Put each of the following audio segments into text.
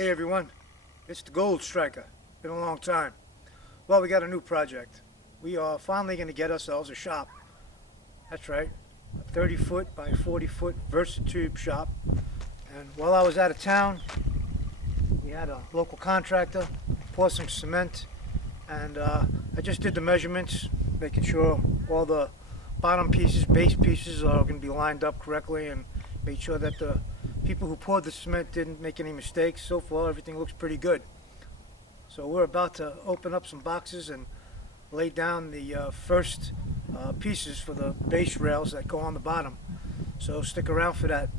Hey everyone, it's the Gold Striker. Been a long time. Well, we got a new project. We are finally going to get ourselves a shop. That's right, a 30-foot by 40-foot Versatube shop. And while I was out of town, we had a local contractor pour some cement, and I just did the measurements, making sure all the bottom pieces, base pieces are going to be lined up correctly, and made sure that the people who poured the cement didn't make any mistakes. So far, everything looks pretty good. So we're about to open up some boxes and lay down the first pieces for the base rails that go on the bottom. So stick around for that.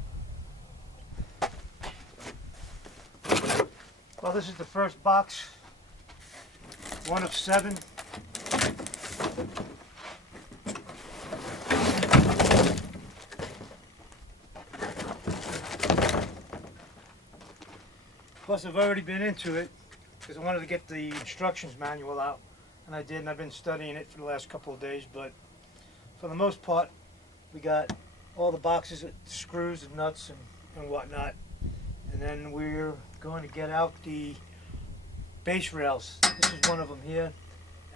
Well, this is the first box, one of 7. Plus, I've already been into it because I wanted to get the instructions manual out, and I did, and I've been studying it for the last couple of days. But for the most part, we got all the boxes with screws and nuts and whatnot, and then we're going to get out the base rails. This is one of them here,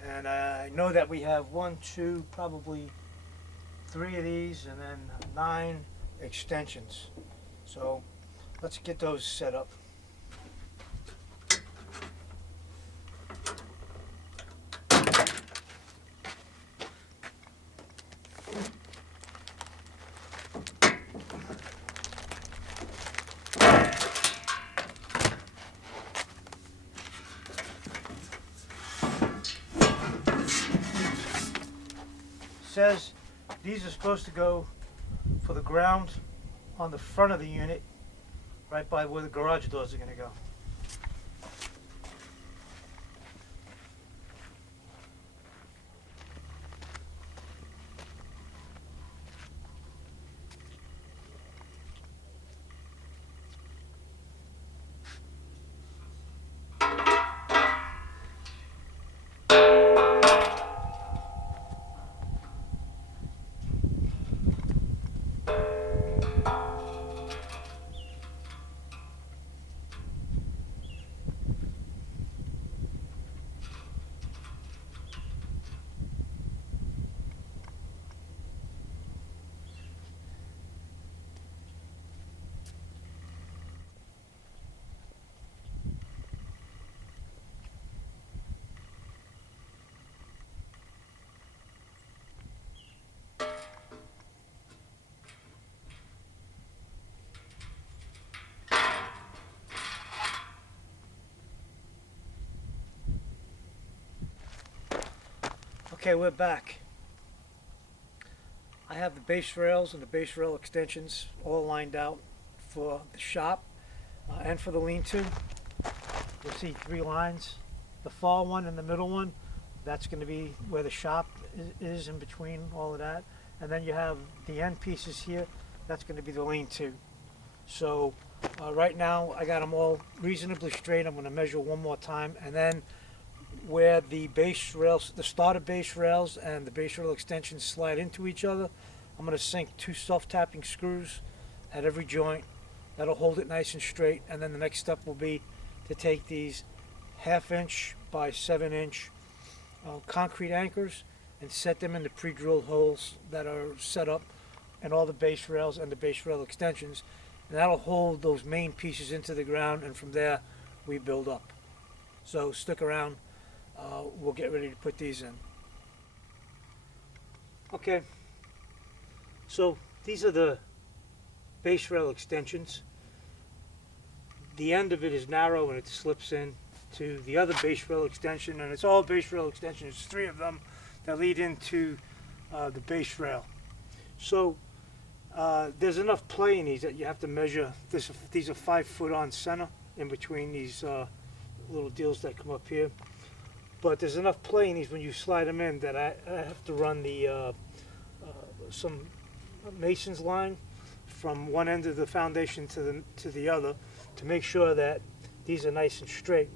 and I know that we have 1, 2, probably 3 of these, and then 9 extensions. So let's get those set up. Says these are supposed to go for the ground on the front of the unit, right by where the garage doors are going to go. Okay, we're back. I have the base rails and the base rail extensions all lined out for the shop and for the lean-to. You'll see 3 lines. The far one and the middle one, that's going to be where the shop is in between all of that. And then you have the end pieces here, that's going to be the lean-to. So right now I got them all reasonably straight. I'm going to measure one more time, and then where the base rails, the starter base rails and the base rail extensions slide into each other, I'm going to sink 2 self-tapping screws at every joint. That'll hold it nice and straight. And then the next step will be to take these 1/2 inch by 7 inch concrete anchors and set them in the pre-drilled holes that are set up in all the base rails and the base rail extensions. And that'll hold those main pieces into the ground, and from there we build up. So stick around. We'll get ready to put these in. Okay, so these are the base rail extensions. The end of it is narrow and it slips in to the other base rail extension, and it's all base rail extensions. There's 3 of them that lead into the base rail. So there's enough play in these that you have to measure this. These are 5 foot on center in between these little deals that come up here. But there's enough play in these when you slide them in that I have to run the some mason's line from one end of the foundation to the other to make sure that these are nice and straight.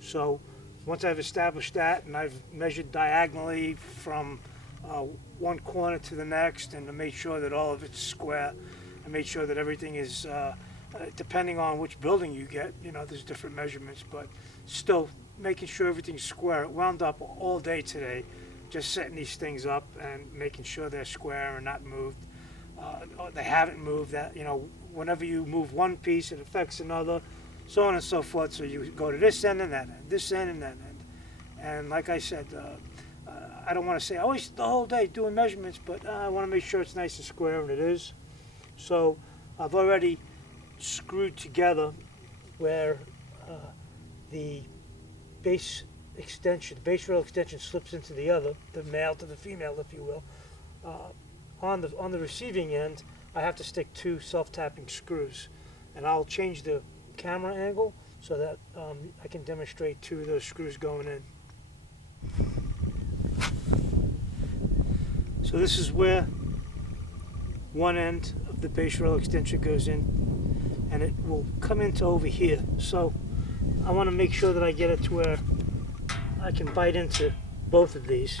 So once I've established that and I've measured diagonally from one corner to the next, and to make sure that all of it's square, I made sure that everything is depending on which building you get, you know, there's different measurements, but still making sure everything's square. It wound up all day today just setting these things up and making sure they're square and not moved. Or they haven't moved. That, you know, whenever you move one piece, it affects another, so on and so forth. So you go to this end and that end, this end and that end. And like I said, I don't want to say I waste the whole day doing measurements, but I want to make sure it's nice and square, and it is. So I've already screwed together where the base extension, the base rail extension slips into the other, the male to the female, if you will. On the receiving end, I have to stick 2 self-tapping screws, and I'll change the camera angle so that I can demonstrate 2 of those screws going in. So this is where one end of the base rail extension goes in, and it will come into over here. So I want to make sure that I get it to where I can bite into both of these.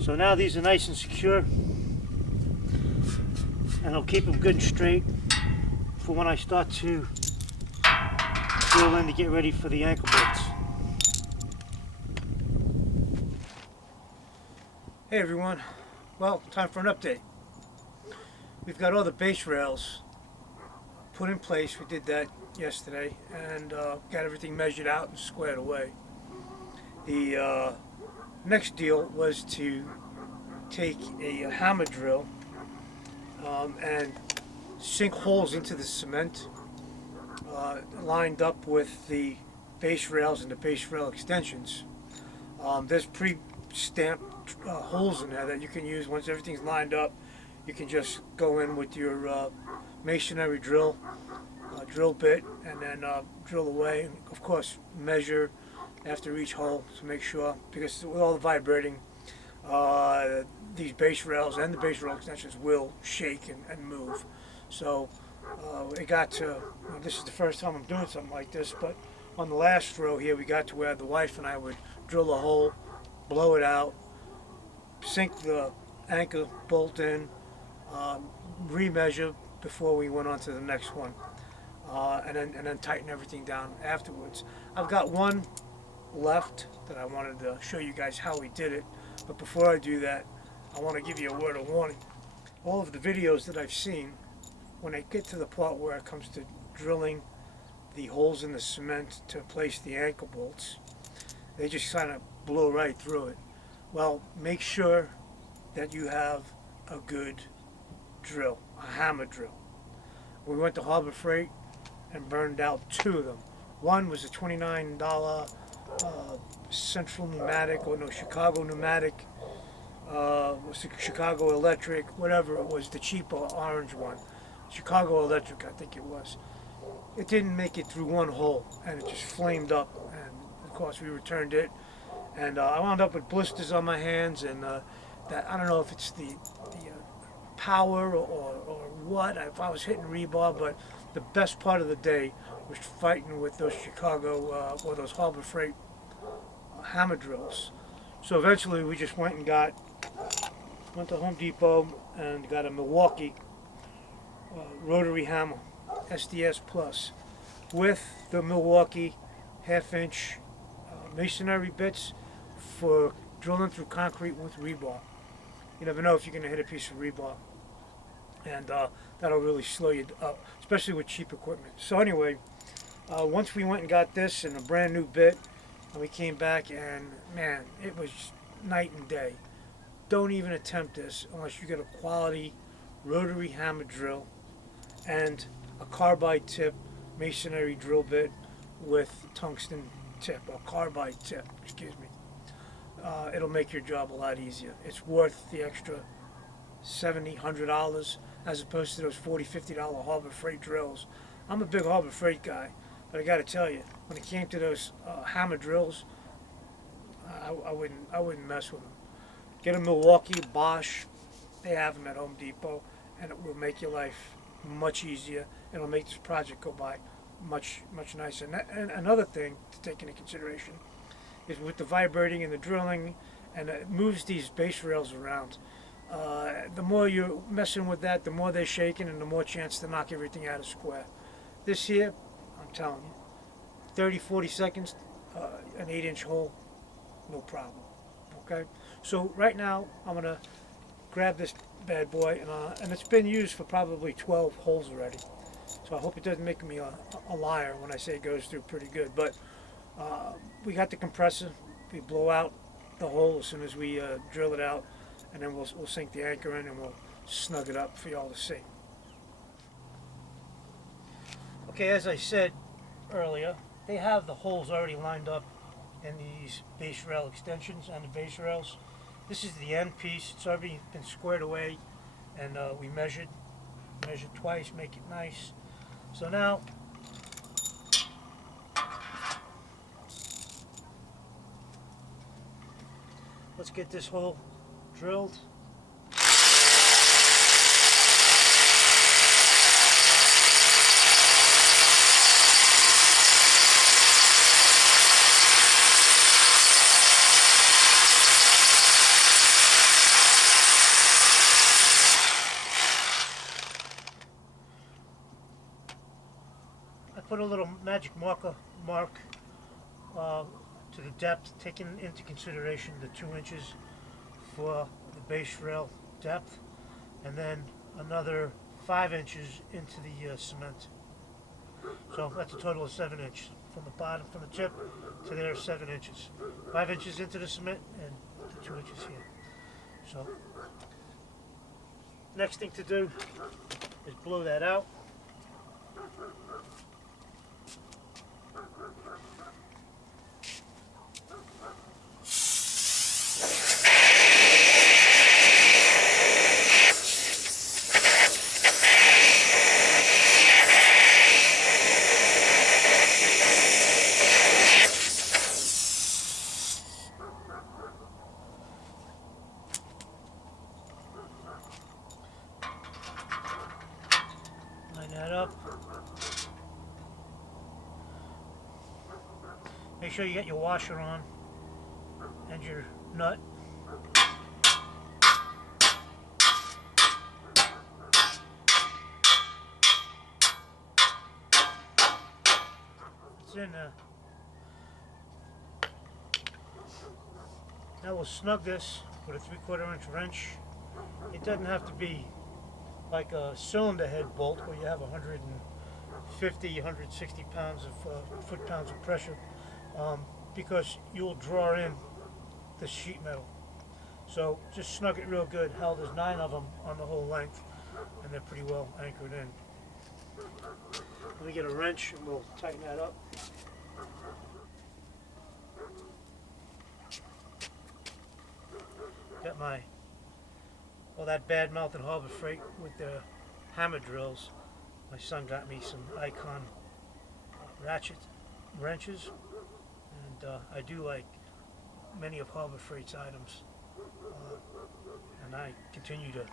So now these are nice and secure, and I'll keep them good and straight for when I start to drill in to get ready for the ankle bolts. Hey everyone, well, time for an update. We've got all the base rails put in place. We did that yesterday, and got everything measured out and squared away. The next deal was to take a hammer drill and sink holes into the cement lined up with the base rails and the base rail extensions. There's pre-stamped holes in there that you can use. Once everything's lined up, you can just go in with your masonry drill bit, and then drill away, and of course measure after each hole to make sure, because with all the vibrating, these base rails and the base rail extensions will shake and move. So it got to, you know, this is the first time I'm doing something like this, but on the last row here we got to where the wife and I would drill a hole, blow it out, sink the anchor bolt in, remeasure before we went on to the next one, and then tighten everything down afterwards. I've got one left that I wanted to show you guys how we did it, but before I do that, I want to give you a word of warning. All of the videos that I've seen, when I get to the part where it comes to drilling the holes in the cement to place the ankle bolts, they just kind of blow right through it. Well, make sure that you have a good drill, a hammer drill. We went to Harbor Freight and burned out 2 of them. One was a $29 Central Pneumatic, or no, Chicago Pneumatic, was Chicago Electric, whatever it was, the cheaper orange one. Chicago Electric, I think it was. It didn't make it through one hole, and it just flamed up, and of course we returned it, and I wound up with blisters on my hands, and that, I don't know if it's the power or what, if I was hitting rebar, but the best part of the day was fighting with those Chicago or those Harbor Freight hammer drills. So eventually we just went to Home Depot and got a Milwaukee rotary hammer, SDS Plus, with the Milwaukee 1/2-inch masonry bits for drilling through concrete with rebar. You never know if you're going to hit a piece of rebar, and that'll really slow you up, especially with cheap equipment. So anyway, once we went and got this and a brand new bit, and we came back, and man, it was night and day. Don't even attempt this unless you get a quality rotary hammer drill and a carbide tip masonry drill bit with tungsten tip, or carbide tip, excuse me. It'll make your job a lot easier. It's worth the extra $70, $100 as opposed to those $40, $50 Harbor Freight drills I'm a big Harbor Freight guy, but I got to tell you, when it came to those hammer drills, I wouldn't mess with them. Get a Milwaukee, Bosch. They have them at Home Depot, and it will make your life much easier. It'll make this project go by much nicer. And another thing to take into consideration is with the vibrating and the drilling, and it moves these base rails around. The more you're messing with that, the more they're shaking, and the more chance to knock everything out of square. This here, I'm telling you, 30, 40 seconds, an 8-inch hole, no problem. Okay, so right now I'm gonna grab this bad boy, and it's been used for probably 12 holes already. So I hope it doesn't make me a liar when I say it goes through pretty good. But we got the compressor. We blow out the hole as soon as we drill it out, and then we'll sink the anchor in and we'll snug it up for y'all to see. Okay, as I said earlier, they have the holes already lined up in these base rail extensions and the base rails. This is the end piece. It's already been squared away, and we measured twice, make it nice. So now let's get this hole drilled. I put a little magic mark to the depth, taking into consideration the 2 inches for the base rail depth, and then another 5 inches into the cement. So that's a total of 7 inches from the bottom, from the tip to there, 7 inches. 5 inches into the cement and the 2 inches here. So next thing to do is blow that out. Line that up. Make sure you get your washer on and your nut. It's in there. Now we'll snug this with a 3/4 inch wrench. It doesn't have to be like a cylinder head bolt where you have 150, 160 pounds of foot-pounds of pressure, because you'll draw in the sheet metal. So just snug it real good. Hell, there's 9 of them on the whole length, and they're pretty well anchored in. Let me get a wrench and we'll tighten that up. Got all that bad mouth in Harbor Freight with the hammer drills. My son got me some Icon ratchet wrenches, and I do like many of Harbor Freight's items, and I continue to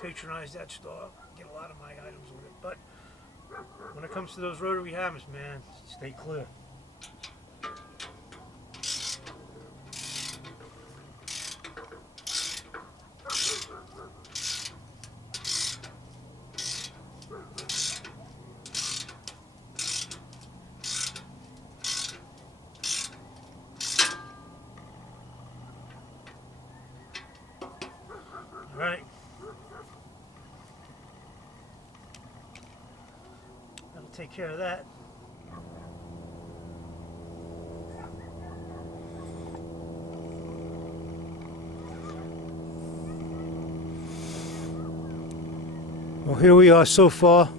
patronize that store, get a lot of my items with it. But when it comes to those rotary hammers, man, stay clear. Right. That'll take care of that. Well, here we are so far.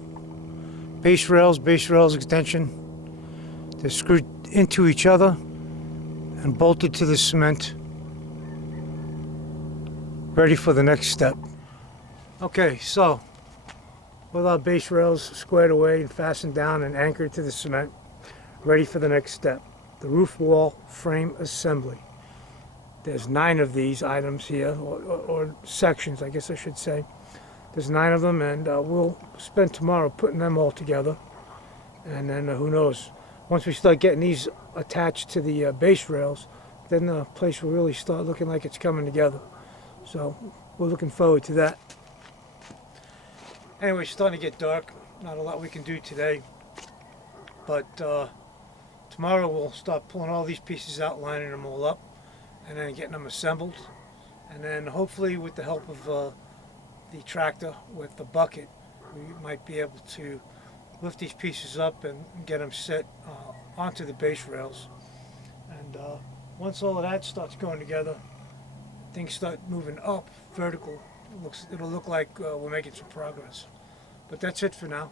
Base rails extension. They're screwed into each other and bolted to the cement. Ready for the next step. Okay, so with our base rails squared away and fastened down and anchored to the cement, ready for the next step, the roof wall frame assembly. There's 9 of these items here, or sections, I guess I should say. There's 9 of them, and we'll spend tomorrow putting them all together. And then who knows, once we start getting these attached to the base rails, then the place will really start looking like it's coming together. So we're looking forward to that. Anyway, it's starting to get dark. Not a lot we can do today. But tomorrow we'll start pulling all these pieces out, lining them all up, and then getting them assembled. And then hopefully with the help of the tractor with the bucket, we might be able to lift these pieces up and get them set onto the base rails. And once all of that starts going together, things start moving up vertical. It'll look like we're making some progress. But that's it for now.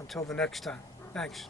Until the next time. Thanks.